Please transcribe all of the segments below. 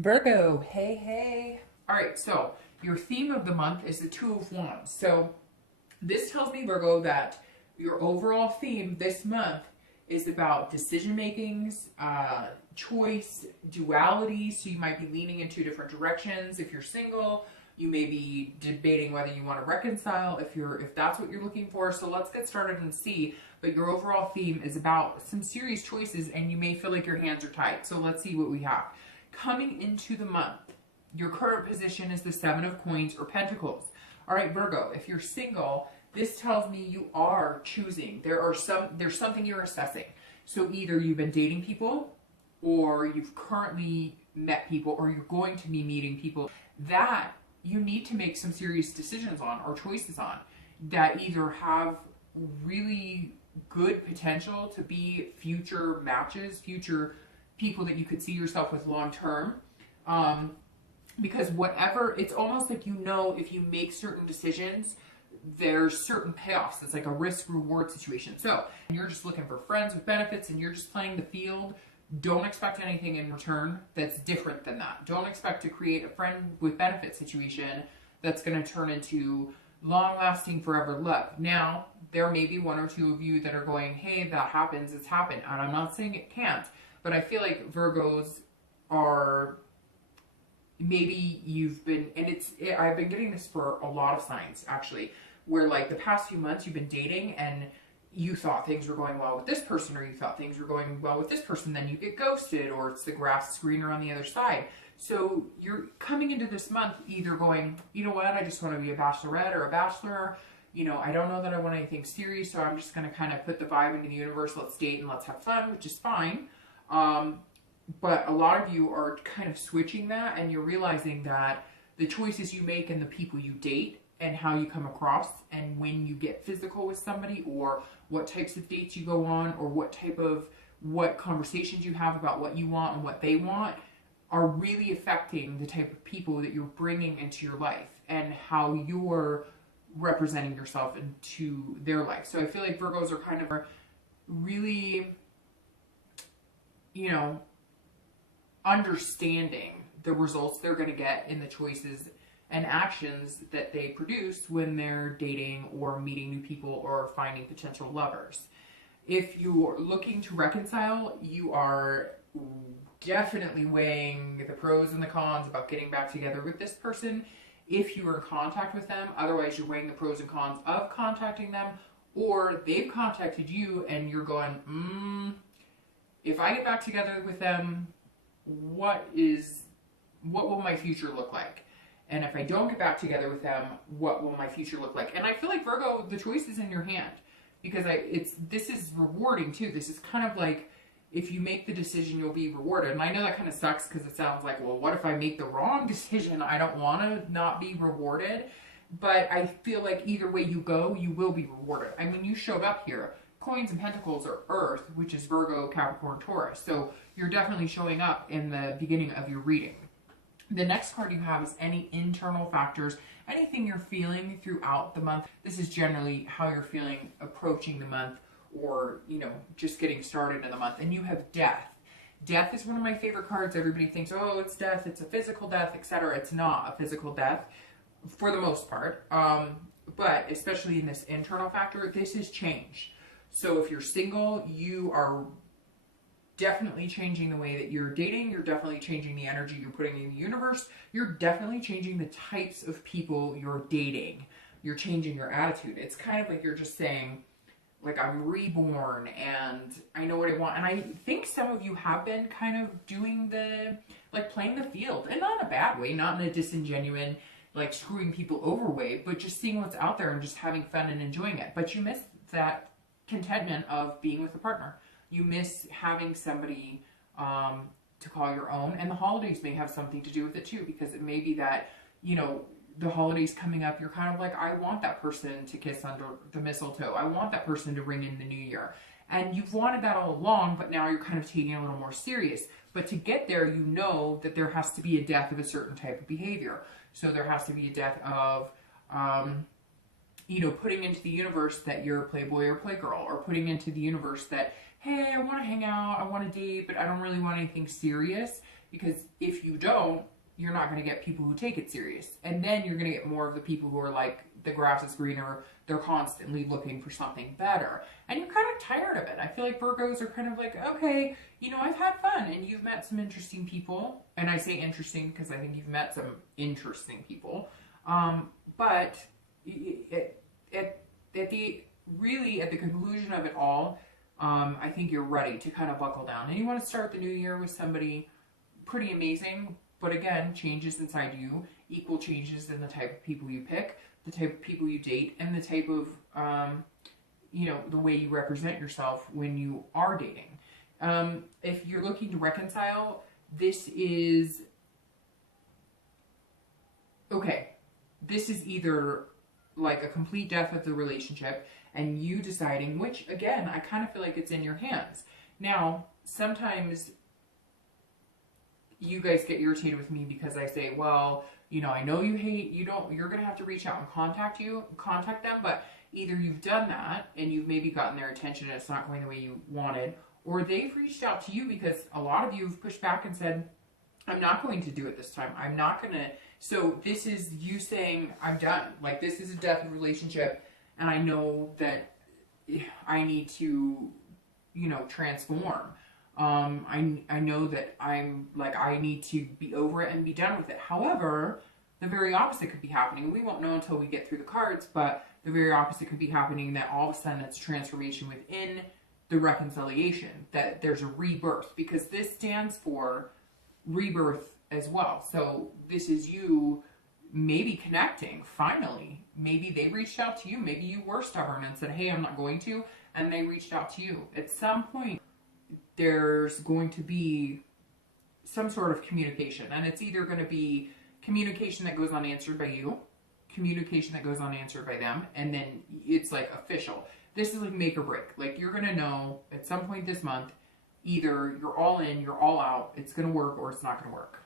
Virgo, hey, hey. All right, so your theme of the month is the Two of Wands. So this tells me, Virgo, that your overall theme this month is about decision makings, choice, duality. So you might be leaning in two different directions. If you're single, you may be debating whether you want to reconcile if that's what you're looking for. So let's get started and see. But your overall theme is about some serious choices, and you may feel like your hands are tied. So let's see what we have. Coming into the month, your current position is the Seven of Coins or Pentacles. All right, Virgo, if you're single, this tells me you are choosing. There's something you're assessing. So either you've been dating people, or you've currently met people, or you're going to be meeting people that you need to make some serious decisions on or choices on that either have really good potential to be future matches, future people that you could see yourself with long term. Because whatever, it's almost like if you make certain decisions, there's certain payoffs. It's like a risk reward situation. So you're just looking for friends with benefits and you're just playing the field. Don't expect anything in return that's different than that. Don't expect to create a friend with benefit situation that's going to turn into long lasting forever love. Now, there may be one or two of you that are going, hey, that happens, it's happened. And I'm not saying it can't, but I feel like Virgos are, maybe you've been, and I've been getting this for a lot of signs actually, where like the past few months you've been dating and you thought things were going well with this person, or you thought things were going well with this person, then you get ghosted, or it's the grass is greener on the other side. So you're coming into this month either going, you know what, I just want to be a bachelorette or a bachelor. I don't know that I want anything serious, so I'm just going to kind of put the vibe into the universe. Let's date and let's have fun, which is fine. But a lot of you are kind of switching that, and you're realizing that the choices you make and the people you date and how you come across and when you get physical with somebody, or what types of dates you go on, or what conversations you have about what you want and what they want, are really affecting the type of people that you're bringing into your life and how you're representing yourself into their life. So I feel like Virgos are kind of really, understanding the results they're going to get in the choices and actions that they produce when they're dating or meeting new people or finding potential lovers. If you're looking to reconcile, you are definitely weighing the pros and the cons about getting back together with this person if you are in contact with them. Otherwise, you're weighing the pros and cons of contacting them, or they've contacted you and you're going, if I get back together with them, what will my future look like? And if I don't get back together with them, what will my future look like? And I feel like, Virgo, the choice is in your hand, because this is rewarding too. This is kind of like, if you make the decision, you'll be rewarded. And I know that kind of sucks because it sounds like, well, what if I make the wrong decision? I don't want to not be rewarded. But I feel like either way you go, you will be rewarded. I mean, you showed up here. Coins and Pentacles are Earth, which is Virgo, Capricorn, Taurus. So you're definitely showing up in the beginning of your reading. The next card you have is any internal factors, anything you're feeling throughout the month. This is generally how you're feeling approaching the month, or, just getting started in the month. And you have Death. Death is one of my favorite cards. Everybody thinks, oh, it's death, it's a physical death, etc. It's not a physical death for the most part. But especially in this internal factor, this is change. So if you're single, you are definitely changing the way that you're dating. You're definitely changing the energy you're putting in the universe. You're definitely changing the types of people you're dating. You're changing your attitude. It's kind of like you're just saying, like, I'm reborn and I know what I want. And I think some of you have been kind of doing playing the field, and not in a bad way, not in a disingenuine, like screwing people over way, but just seeing what's out there and just having fun and enjoying it. But you miss that contentment of being with a partner. You miss having somebody to call your own, and the holidays may have something to do with it too, because it may be that, the holidays coming up, you're kind of like, I want that person to kiss under the mistletoe. I want that person to ring in the new year. And you've wanted that all along, but now you're kind of taking it a little more serious. But to get there, that there has to be a death of a certain type of behavior. So there has to be a death of, putting into the universe that you're a playboy or playgirl, or putting into the universe that, hey, I want to hang out, I want to date, but I don't really want anything serious. because if you don't, you're not going to get people who take it serious. And then you're going to get more of the people who are like, the grass is greener, they're constantly looking for something better. And you're kind of tired of it. I feel like Virgos are kind of like, okay, you know, I've had fun and you've met some interesting people. And I say interesting because I think you've met some interesting people. But at the conclusion of it all, I think you're ready to kind of buckle down. And you want to start the new year with somebody pretty amazing. But again, changes inside you equal changes in the type of people you pick, the type of people you date, and the type of, you know, the way you represent yourself when you are dating. If you're looking to reconcile, this is, okay, this is either like a complete death of the relationship and you deciding, which again, I kind of feel like it's in your hands. Now, sometimes you guys get irritated with me because I say, well, you know, I know you hate, you're going to have to reach out and contact them, but either you've done that and you've maybe gotten their attention and it's not going the way you wanted, or they've reached out to you because a lot of you have pushed back and said, I'm not going to do it this time. I'm not going to. So this is you saying, I'm done. Like, this is a death of relationship and I know that I need to, you know, transform. I know that I need to be over it and be done with it. However, the very opposite could be happening. We won't know until we get through the cards, but the very opposite could be happening, that all of a sudden it's transformation within the reconciliation, that there's a rebirth, because this stands for rebirth as well. So this is you maybe connecting, finally. Maybe they reached out to you. Maybe you were stubborn and said, hey, I'm not going to, and they reached out to you. At some point, there's going to be some sort of communication, and it's either going to be communication that goes unanswered by you, communication that goes unanswered by them, and then it's like official. This is like make or break. Like, you're going to know at some point this month, either you're all in, you're all out, it's going to work, or it's not going to work.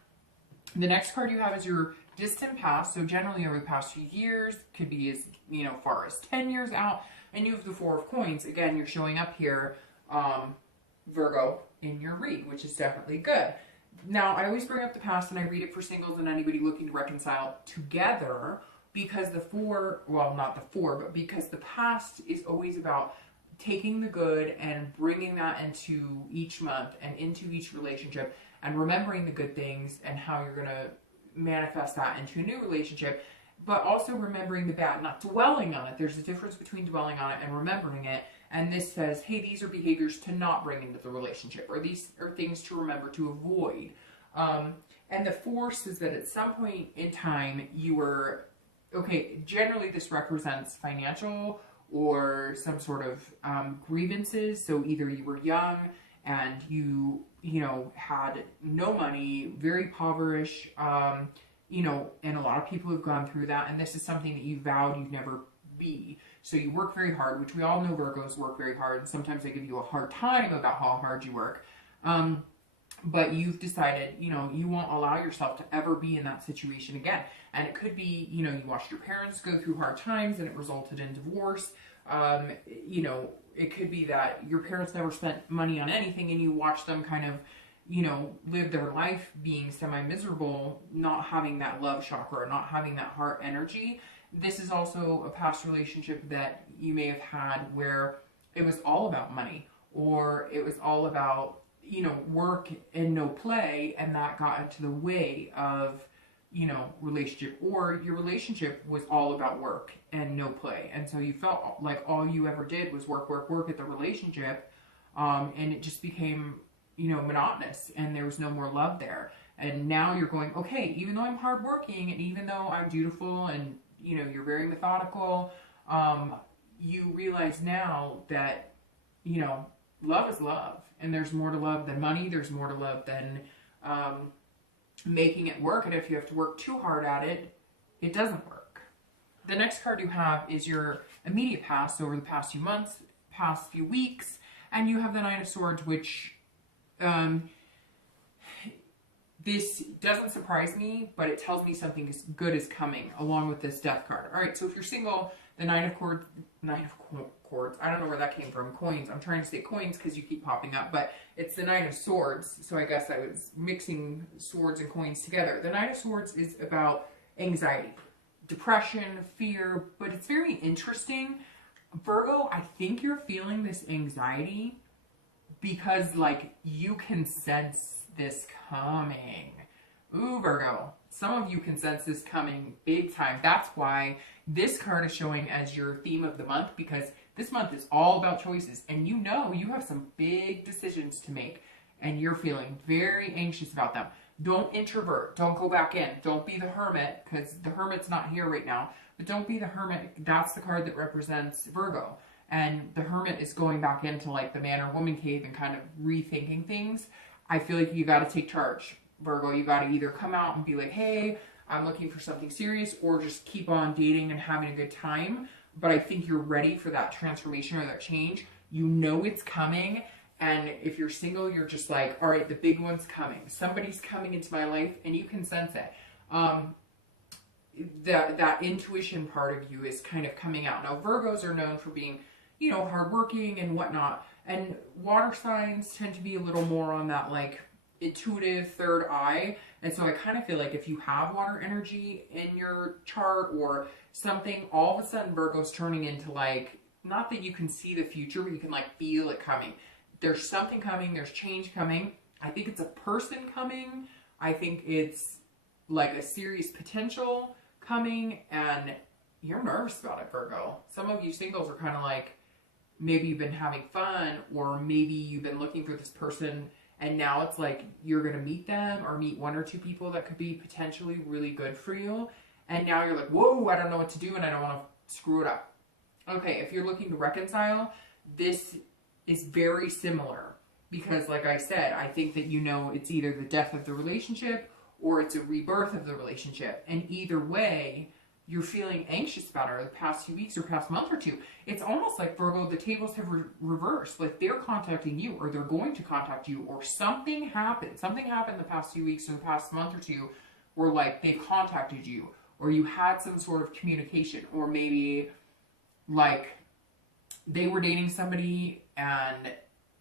The next card you have is your distant past. So generally over the past few years, could be as, you know, far as 10 years out, and you have the Four of Coins. Again, you're showing up here, Virgo, in your read, which is definitely good. Now, I always bring up the past and I read it for singles and anybody looking to reconcile together, because the four, well, not the four, but because the past is always about taking the good and bringing that into each month and into each relationship and remembering the good things and how you're going to manifest that into a new relationship, but also remembering the bad, not dwelling on it. There's a difference between dwelling on it and remembering it. And this says, hey, these are behaviors to not bring into the relationship, or these are things to remember to avoid. And the force is that at some point in time, you were, okay, generally this represents financial or some sort of grievances. So either you were young and you know, had no money, very impoverished, you know, and a lot of people have gone through that. And this is something that you vowed you'd never be. So you work very hard, which we all know Virgos work very hard. And sometimes they give you a hard time about how hard you work. But you've decided, you know, you won't allow yourself to ever be in that situation again. And it could be, you know, you watched your parents go through hard times and it resulted in divorce. You know, it could be that your parents never spent money on anything and you watched them kind of, you know, live their life being semi-miserable, not having that love chakra, not having that heart energy. This is also a past relationship that you may have had where it was all about money, or it was all about, you know, work and no play, and that got into the way of, you know, relationship, or your relationship was all about work and no play. And so you felt like all you ever did was work, work, work at the relationship. And it just became, you know, monotonous, and there was no more love there. And now you're going, okay, even though I'm hardworking and even though I'm beautiful and, you know, you're very methodical, you realize now that, you know, love is love, and there's more to love than money. There's more to love than making it work. And if you have to work too hard at it, it doesn't work. The next card you have is your immediate past, over the past few months, past few weeks, and you have the Nine of Swords, which this doesn't surprise me, but it tells me something good is coming along with this death card. All right, so if you're single, the nine of cords, I don't know where that came from. Coins. I'm trying to say coins because you keep popping up, but it's the Nine of Swords. So I guess I was mixing swords and coins together. The Nine of Swords is about anxiety, depression, fear, but it's very interesting. Virgo, I think you're feeling this anxiety because, like, you can sense this coming. Ooh, Virgo. Some of you can sense this coming big time. That's why this card is showing as your theme of the month, because this month is all about choices. And you know you have some big decisions to make, and you're feeling very anxious about them. Don't introvert. Don't go back in. Don't be the hermit, because the hermit's not here right now. But don't be the hermit. That's the card that represents Virgo. And the hermit is going back into like the man or woman cave and kind of rethinking things. I feel like you got to take charge, Virgo. You got to either come out and be like, hey, I'm looking for something serious, or just keep on dating and having a good time. But I think you're ready for that transformation or that change. You know it's coming. And if you're single, you're just like, all right, the big one's coming. Somebody's coming into my life, and you can sense it. That intuition part of you is kind of coming out. Now, Virgos are known for being, you know, hardworking and whatnot. And water signs tend to be a little more on that, like, intuitive third eye. And so I kind of feel like if you have water energy in your chart or something, all of a sudden Virgo's turning into, like, not that you can see the future, but you can, like, feel it coming. There's something coming. There's change coming. I think it's a person coming. I think it's like a serious potential coming, and you're nervous about it, Virgo. Some of you singles are kind of like, maybe you've been having fun, or maybe you've been looking for this person, and now it's like you're going to meet them or meet one or two people that could be potentially really good for you. And now you're like, whoa, I don't know what to do, and I don't want to screw it up. Okay, if you're looking to reconcile, this is very similar, because like I said, I think that you know it's either the death of the relationship or it's a rebirth of the relationship. And either way, you're feeling anxious about it, or the past few weeks or past month or two. It's almost like, Virgo, the tables have reversed. Like they're contacting you, or they're going to contact you, or something happened. Something happened the past few weeks or the past month or two where like they've contacted you, or you had some sort of communication, or maybe like they were dating somebody and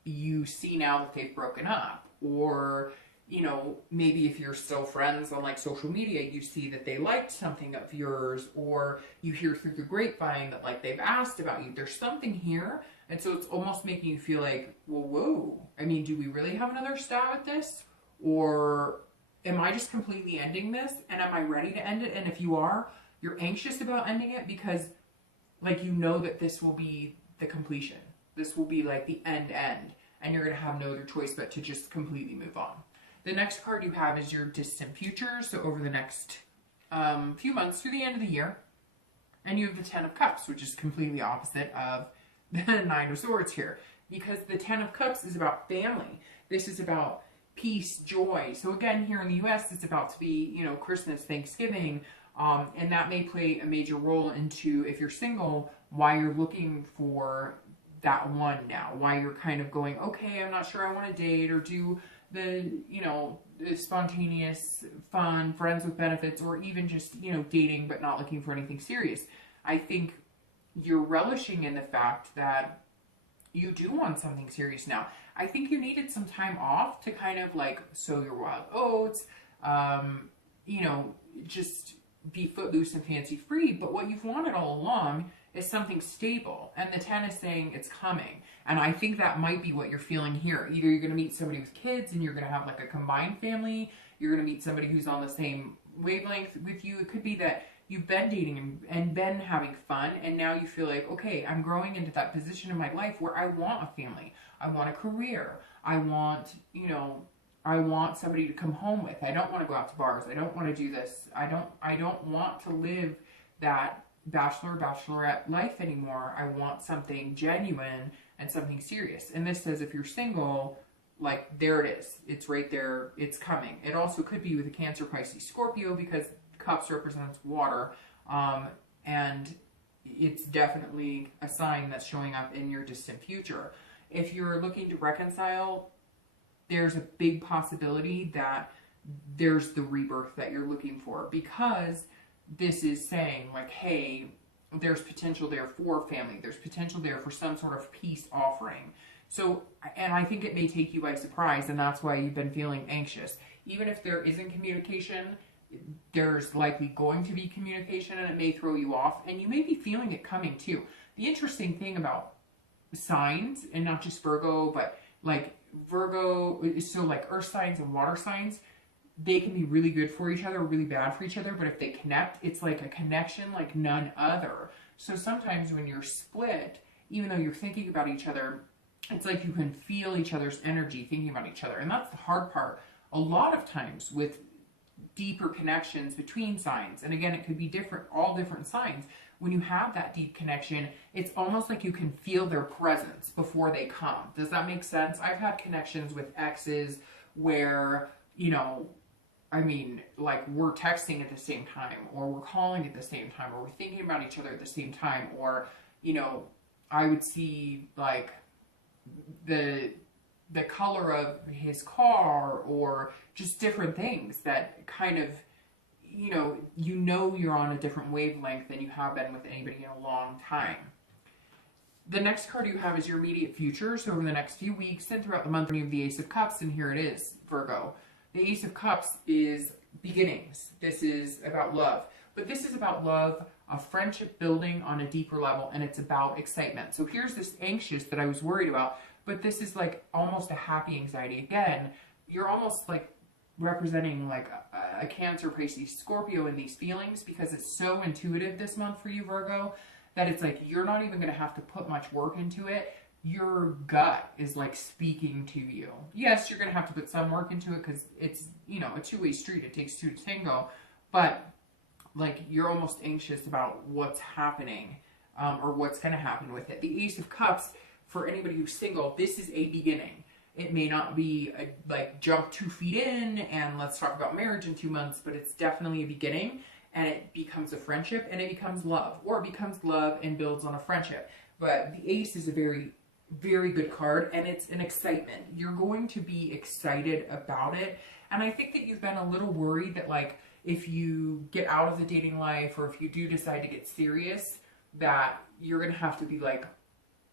you see now that they've broken up, or you know, maybe if you're still friends on like social media, you see that they liked something of yours, or you hear through the grapevine that like they've asked about you. There's something here. And so it's almost making you feel like, well, whoa, I mean, do we really have another stab at this? Or am I just completely ending this? And am I ready to end it? And if you are, you're anxious about ending it because like, you know that this will be the completion. This will be like the end. And you're going to have no other choice but to just completely move on. The next card you have is your distant future, so over the next few months through the end of the year. And you have the Ten of Cups, which is completely opposite of the Nine of Swords here, because the Ten of Cups is about family. This is about peace, joy. So again, here in the U.S., it's about to be, you know, Christmas, Thanksgiving, and that may play a major role into, if you're single, why you're looking for that one now, why you're kind of going, okay, I'm not sure I want to date or do the, you know, the spontaneous, fun, friends with benefits, or even just, you know, dating but not looking for anything serious. I think you're relishing in the fact that you do want something serious now. I think you needed some time off to kind of like sow your wild oats, you know, just be footloose and fancy free. But what you've wanted all along is something stable. And the 10 is saying it's coming. And I think that might be what you're feeling here. Either you're going to meet somebody with kids and you're going to have like a combined family. You're going to meet somebody who's on the same wavelength with you. It could be that you've been dating and been having fun. And now you feel like, okay, I'm growing into that position in my life where I want a family. I want a career. I want, you know, I want somebody to come home with. I don't want to go out to bars. I don't want to do this. I don't want to live that bachelorette life anymore. I want something genuine and something serious. And this says if you're single, like there it is. It's right there. It's coming. It also could be with a Cancer, Pisces, Scorpio, because cups represents water. And it's definitely a sign that's showing up in your distant future. If you're looking to reconcile, there's a big possibility that there's the rebirth that you're looking for, because this is saying like, hey, there's potential there for family. There's potential there for some sort of peace offering. So, and I think it may take you by surprise, and that's why you've been feeling anxious. Even if there isn't communication, there's likely going to be communication, and it may throw you off, and you may be feeling it coming too. The interesting thing about signs, and not just Virgo, but like Virgo, so like earth signs and water signs, they can be really good for each other or really bad for each other, but if they connect, it's like a connection like none other. So sometimes when you're split, even though you're thinking about each other, it's like you can feel each other's energy thinking about each other. And that's the hard part. A lot of times with deeper connections between signs, and again, it could be different, all different signs, when you have that deep connection, it's almost like you can feel their presence before they come. Does that make sense? I've had connections with exes where, you know, I mean, like we're texting at the same time, or we're calling at the same time, or we're thinking about each other at the same time, or, you know, I would see like the color of his car, or just different things that kind of, you know you're on a different wavelength than you have been with anybody in a long time. The next card you have is your immediate future. So over the next few weeks and throughout the month, you have the Ace of Cups, and here it is, Virgo. The Ace of Cups is beginnings. This is about love. But this is about love, a friendship building on a deeper level, and it's about excitement. So here's this anxious that I was worried about, but this is like almost a happy anxiety. Again, you're almost like representing like a Cancer, Pisces, Scorpio in these feelings, because it's so intuitive this month for you, Virgo, that it's like you're not even going to have to put much work into it. Your gut is like speaking to you. Yes, you're going to have to put some work into it because it's, you know, a two-way street. It takes two to tango. But like you're almost anxious about what's happening or what's going to happen with it. The Ace of Cups, for anybody who's single, this is a beginning. It may not be like jump 2 feet in and let's talk about marriage in 2 months, but it's definitely a beginning, and it becomes a friendship, and it becomes love, or it becomes love and builds on a friendship. But the Ace is a very, very good card, and it's an excitement. You're going to be excited about it. And I think that you've been a little worried that like if you get out of the dating life, or if you do decide to get serious, that you're going to have to be like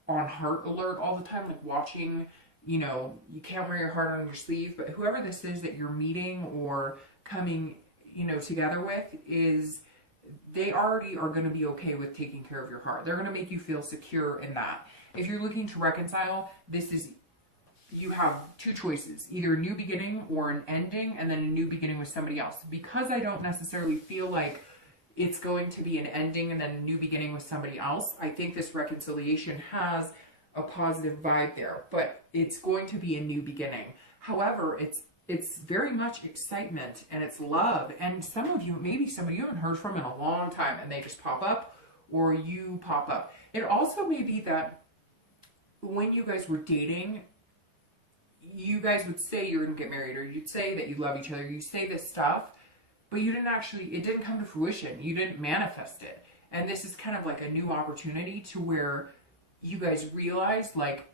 on heart alert all the time, like watching, you know, you can't wear your heart on your sleeve. But whoever this is that you're meeting or coming, you know, together with, is they already are going to be okay with taking care of your heart. They're going to make you feel secure in that. If you're looking to reconcile, this is, you have two choices, either a new beginning or an ending, and then a new beginning with somebody else. Because I don't necessarily feel like it's going to be an ending and then a new beginning with somebody else, I think this reconciliation has a positive vibe there, but it's going to be a new beginning. However, it's very much excitement, and it's love. And some of you, maybe somebody you haven't heard from in a long time, and they just pop up, or you pop up. It also may be that when you guys were dating, you guys would say you're going to get married, or you'd say that you love each other, you say this stuff, but you didn't actually, it didn't come to fruition. You didn't manifest it. And this is kind of like a new opportunity to where you guys realize like,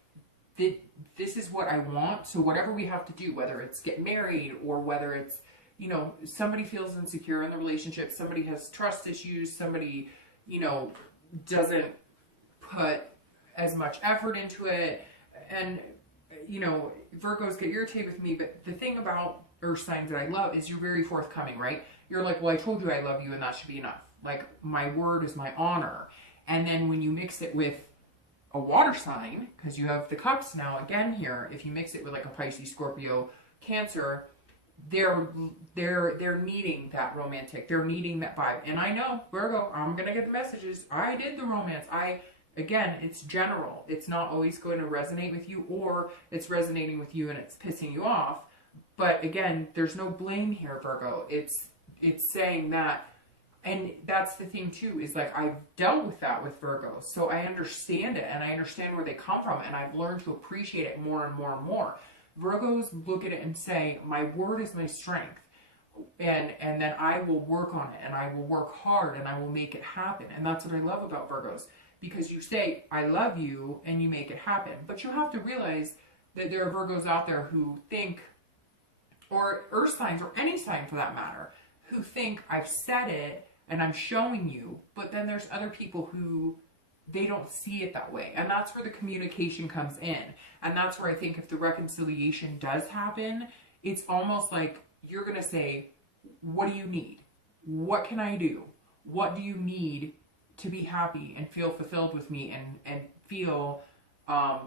this is what I want. So whatever we have to do, whether it's get married, or whether it's, you know, somebody feels insecure in the relationship, somebody has trust issues, somebody, you know, doesn't put as much effort into it. And, you know, Virgos get irritated with me, but the thing about earth signs that I love is you're very forthcoming, right? You're like, well, I told you I love you, and that should be enough. Like, my word is my honor. And then when you mix it with a water sign, because you have the cups now again here, if you mix it with like a Pisces, Scorpio, Cancer, they're needing that romantic, they're needing that vibe. And I know, Virgo, I'm gonna get the messages. I did the romance. Again, it's general. It's not always going to resonate with you, or it's resonating with you and it's pissing you off. But again, there's no blame here, Virgo. It's saying that, and that's the thing too, is like I've dealt with that with Virgo. So I understand it, and I understand where they come from, and I've learned to appreciate it more and more and more. Virgos look at it and say, my word is my strength. And then I will work on it, and I will work hard, and I will make it happen. And that's what I love about Virgos. Because you say, I love you, and you make it happen. But you have to realize that there are Virgos out there who think, or earth signs, or any sign for that matter, who think I've said it and I'm showing you, but then there's other people who they don't see it that way. And that's where the communication comes in. And that's where I think if the reconciliation does happen, it's almost like you're going to say, what do you need? What can I do? What do you need to be happy and feel fulfilled with me and feel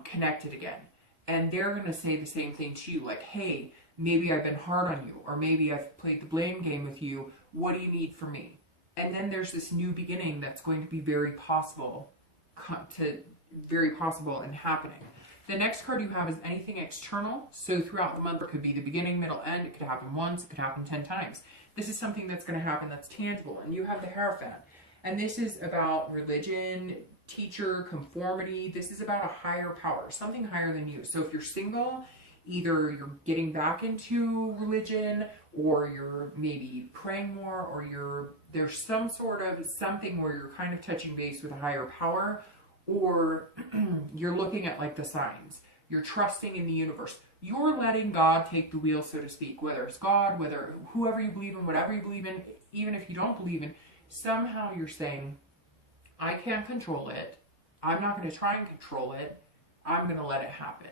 connected again? And they're going to say the same thing to you, like, hey, maybe I've been hard on you, or maybe I've played the blame game with you. What do you need from me? And then there's this new beginning that's going to be very possible and happening. The next card you have is anything external. So throughout the month, it could be the beginning, middle, end. It could happen once. It could happen 10 times. This is something that's going to happen that's tangible. And you have the Hierophant. And this is about religion, teacher, conformity. This is about a higher power, something higher than you. So if you're single, either you're getting back into religion, or you're maybe praying more, or there's some sort of something where you're kind of touching base with a higher power, or you're looking at like the signs. You're trusting in the universe. You're letting God take the wheel, so to speak, whether it's God, whether whoever you believe in, whatever you believe in, even if you don't believe in, somehow you're saying, I can't control it. I'm not going to try and control it. I'm going to let it happen.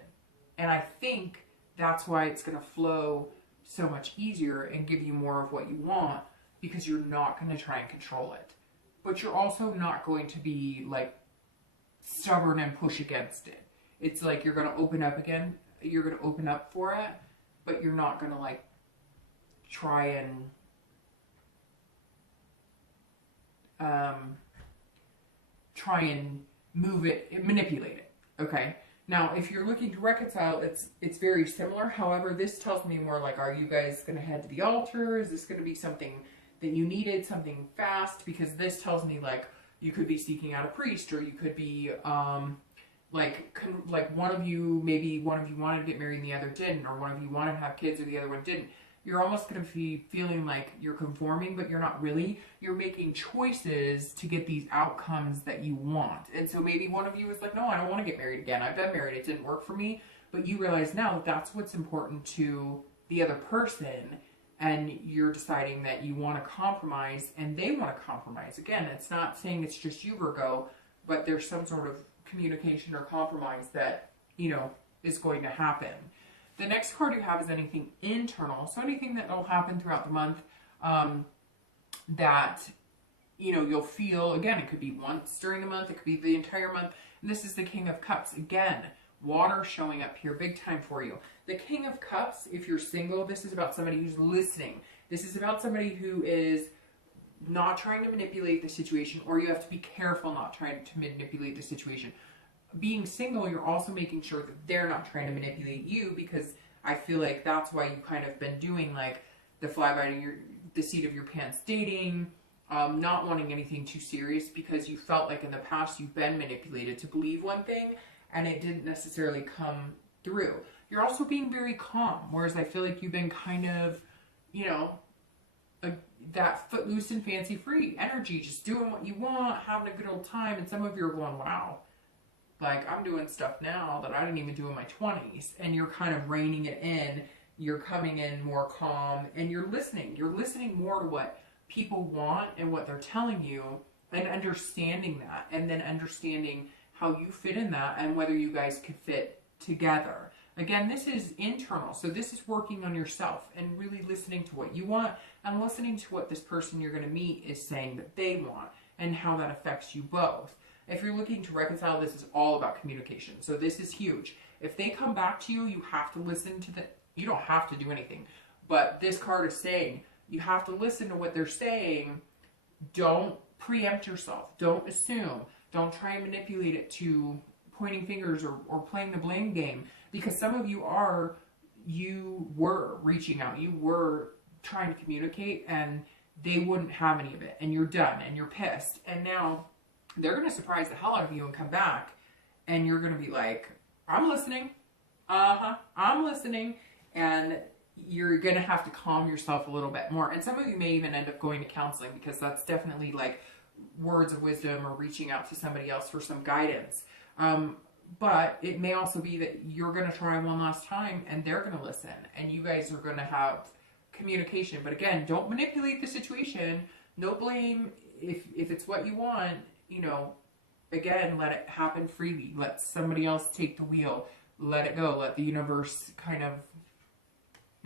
And I think that's why it's going to flow so much easier and give you more of what you want, because you're not going to try and control it. But you're also not going to be like stubborn and push against it. It's like you're going to open up again. You're going to open up for it, but you're not going to like try and move it, manipulate it. Okay. Now, if you're looking to reconcile, it's very similar. However, this tells me more like, are you guys going to head to the altar? Is this going to be something that you needed, something fast? Because this tells me like you could be seeking out a priest, or you could be like one of you, maybe one of you wanted to get married and the other didn't, or one of you wanted to have kids or the other one didn't. You're almost going to be feeling like you're conforming, but you're not really. You're making choices to get these outcomes that you want. And so maybe one of you is like, no, I don't want to get married again. I've been married. It didn't work for me. But you realize now that that's what's important to the other person. And you're deciding that you want to compromise and they want to compromise. Again, it's not saying it's just you, Virgo, but there's some sort of communication or compromise that, you know, is going to happen. The next card you have is anything internal. So anything that will happen throughout the month that, you know, you'll feel. Again, it could be once during the month. It could be the entire month. And this is the King of Cups. Again, water showing up here big time for you. The King of Cups, if you're single, this is about somebody who's listening. This is about somebody who is not trying to manipulate the situation, or you have to be careful not trying to manipulate the situation. Being single, you're also making sure that they're not trying to manipulate you, because I feel like that's why you kind of been doing like the fly by the seat of your pants dating, not wanting anything too serious, because you felt like in the past you've been manipulated to believe one thing and it didn't necessarily come through. You're also being very calm, whereas I feel like you've been kind of, you know, that footloose and fancy free energy, just doing what you want, having a good old time. And some of you are going, wow, like I'm doing stuff now that I didn't even do in my 20s. And you're kind of reining it in. You're coming in more calm and you're listening. You're listening more to what people want and what they're telling you, and understanding that, and then understanding how you fit in that and whether you guys could fit together. Again, this is internal. So this is working on yourself and really listening to what you want and listening to what this person you're going to meet is saying that they want and how that affects you both. If you're looking to reconcile, this is all about communication. So this is huge. If they come back to you, you have to listen to you don't have to do anything. But this card is saying you have to listen to what they're saying. Don't preempt yourself. Don't assume. Don't try and manipulate it to pointing fingers or playing the blame game. Because some of you were reaching out. You were trying to communicate and they wouldn't have any of it. And you're done and you're pissed. And now they're going to surprise the hell out of you and come back. And you're going to be like, I'm listening. I'm listening. And you're going to have to calm yourself a little bit more. And some of you may even end up going to counseling, because that's definitely like words of wisdom or reaching out to somebody else for some guidance. But it may also be that you're going to try one last time and they're going to listen and you guys are going to have communication. But again, don't manipulate the situation. No blame. If it's what you want, you know, again, let it happen freely. Let somebody else take the wheel. Let it go. Let the universe kind of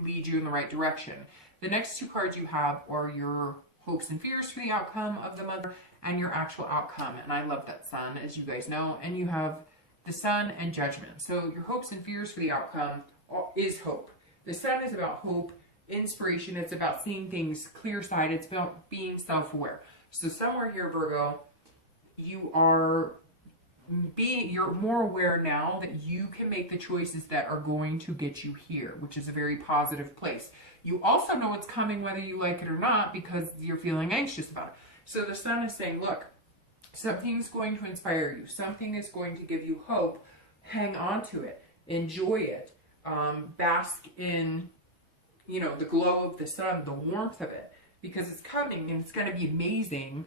lead you in the right direction. The next two cards you have are your hopes and fears for the outcome of the month and your actual outcome. And I love that Sun, as you guys know. And you have the Sun and Judgment. So your hopes and fears for the outcome is hope. The Sun is about hope, inspiration. It's about seeing things clear-sighted. It's about being self-aware. So somewhere here, Virgo, you're more aware now that you can make the choices that are going to get you here, which is a very positive place. You also know what's coming whether you like it or not because you're feeling anxious about it. So the Sun is saying, look, something's going to inspire you. Something is going to give you hope. Hang on to it. Enjoy it. Bask in, you know, the glow of the sun, the warmth of it, because it's coming and it's going to be amazing.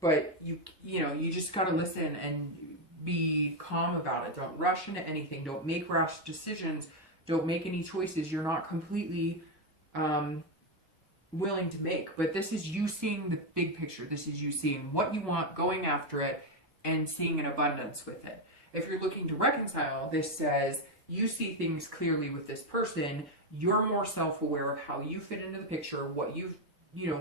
But you know, you just got to listen and be calm about it. Don't rush into anything. Don't make rash decisions. Don't make any choices you're not completely willing to make. But this is you seeing the big picture. This is you seeing what you want, going after it, and seeing an abundance with it. If you're looking to reconcile, this says you see things clearly with this person. You're more self-aware of how you fit into the picture, what you've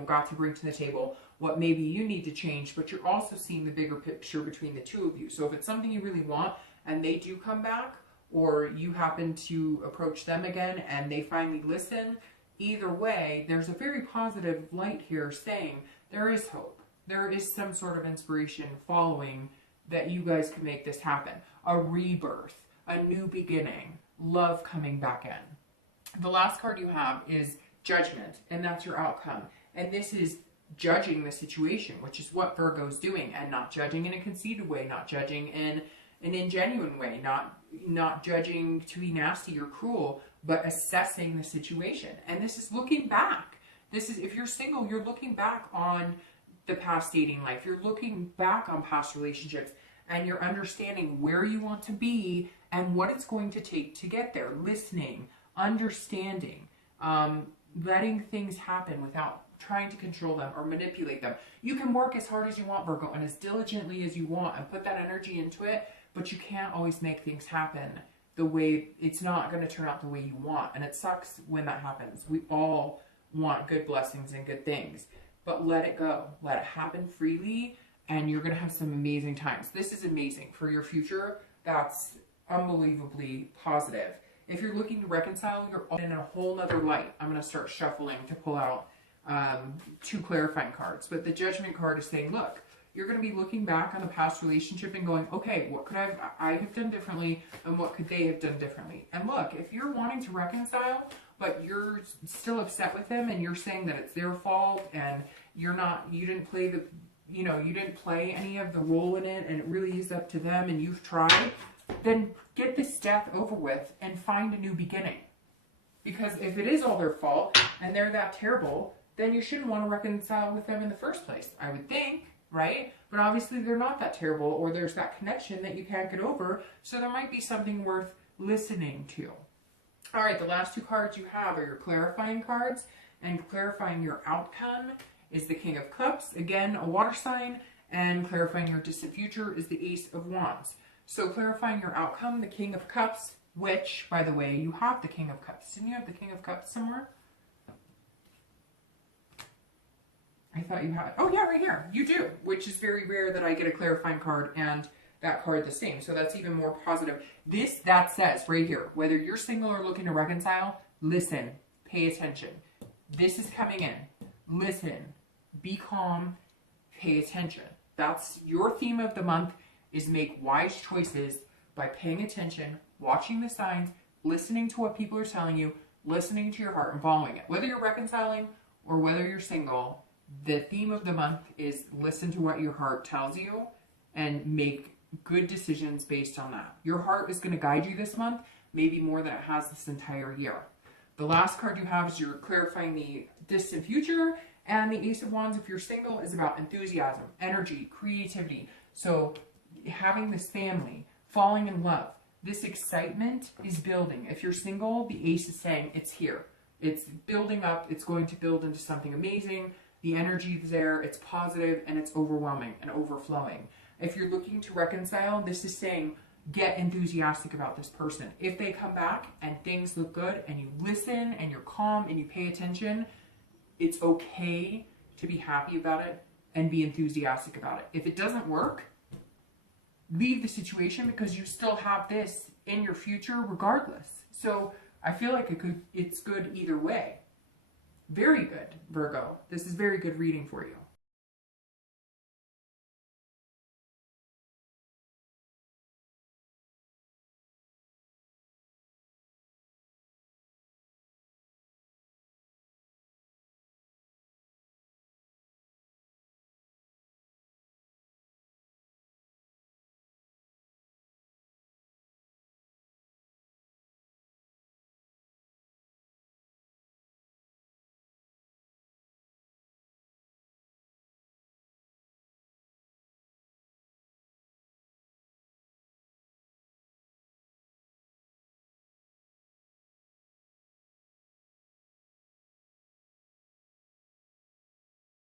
got to bring to the table, what maybe you need to change, but you're also seeing the bigger picture between the two of you. So if it's something you really want and they do come back, or you happen to approach them again and they finally listen, either way, there's a very positive light here saying there is hope. There is some sort of inspiration following that you guys can make this happen. A rebirth, a new beginning, love coming back in. The last card you have is Judgment, and that's your outcome. And this is judging the situation, which is what Virgo's doing, and not judging in a conceited way, not judging in an ingenuine way, not judging to be nasty or cruel, but assessing the situation. And this is looking back. This is, if you're single, you're looking back on the past dating life. You're looking back on past relationships, and you're understanding where you want to be and what it's going to take to get there. Listening, understanding, letting things happen without trying to control them or manipulate them. You can work as hard as you want, Virgo, and as diligently as you want and put that energy into it, but you can't always make things happen the way, it's not going to turn out the way you want. And it sucks when that happens. We all want good blessings and good things, but let it go. Let it happen freely, and you're going to have some amazing times. This is amazing for your future. That's unbelievably positive. If you're looking to reconcile, you're in a whole nother light. I'm going to start shuffling to pull out two clarifying cards. But the Judgment card is saying, look, you're going to be looking back on the past relationship and going, okay, what could I have done differently, and what could they have done differently? And look, if you're wanting to reconcile, but you're still upset with them and you're saying that it's their fault and you didn't play any of the role in it and it really is up to them and you've tried, then get this death over with and find a new beginning. Because if it is all their fault and they're that terrible, then you shouldn't want to reconcile with them in the first place, I would think, right? But obviously they're not that terrible, or there's that connection that you can't get over, so there might be something worth listening to. All right, the last two cards you have are your clarifying cards, and clarifying your outcome is the King of Cups, again, a water sign, and clarifying your distant future is the Ace of Wands. So clarifying your outcome, the King of Cups, which, by the way, you have the King of Cups. Didn't you have the King of Cups somewhere? I thought you had, oh yeah, right here. You do, which is very rare that I get a clarifying card and that card the same. So that's even more positive. That says right here, whether you're single or looking to reconcile, listen, pay attention. This is coming in. Listen, be calm, pay attention. That's your theme of the month, is make wise choices by paying attention, watching the signs, listening to what people are telling you, listening to your heart and following it. Whether you're reconciling or whether you're single, the theme of the month is listen to what your heart tells you and make good decisions based on that. Your heart is going to guide you this month, maybe more than it has this entire year. The last card you have is you're clarifying the distant future, and the Ace of Wands, if you're single, is about enthusiasm, energy, creativity. So having this family, falling in love. This excitement is building. If you're single, the ace is saying it's here. It's building up. It's going to build into something amazing. The energy is there. It's positive and it's overwhelming and overflowing. If you're looking to reconcile, this is saying get enthusiastic about this person. If they come back and things look good and you listen and you're calm and you pay attention, it's okay to be happy about it and be enthusiastic about it. If it doesn't work, leave the situation because you still have this in your future regardless. So I feel like it's good either way. Very good, Virgo. This is very good reading for you.